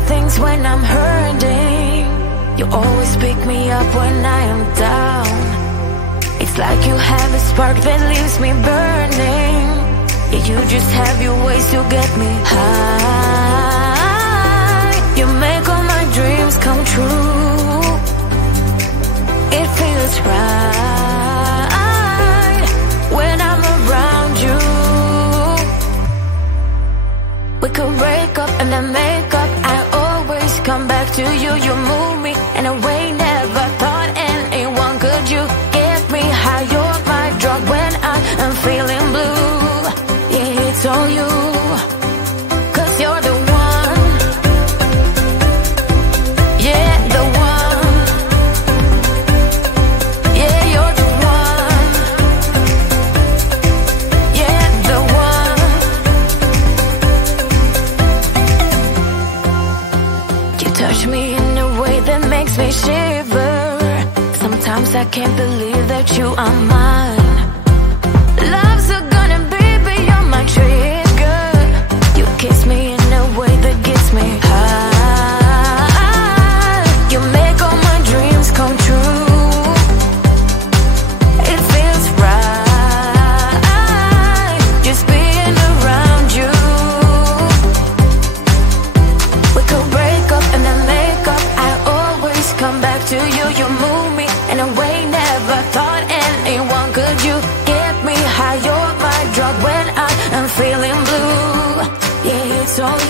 right things when I'm hurting. You always pick me up when I am down. It's like you have a spark that leaves me burning. Yeah, you just have your ways to get me high. You make all my dreams come true. It feels right when I'm around you. We could break up and then make up. I always come back to you. You move me in a way never thought anyone could. You get me high. You're my drug when I am feeling blue. Yeah, it's all you, 'cause you're the one. Yeah, the one. Yeah, you're the one. Yeah, the one. You touch me in a way that makes me shiver. Sometimes I can't believe that you are mine. Love's gonna be beyond my trigger. You kiss me in a way that gets me high. You make all my dreams come true. It feels right just being around you. We could break up and then make up. I always come back to you. You move me in a way never thought anyone could. You get me high. You're my drug when I am feeling blue. Yeah, it's all you.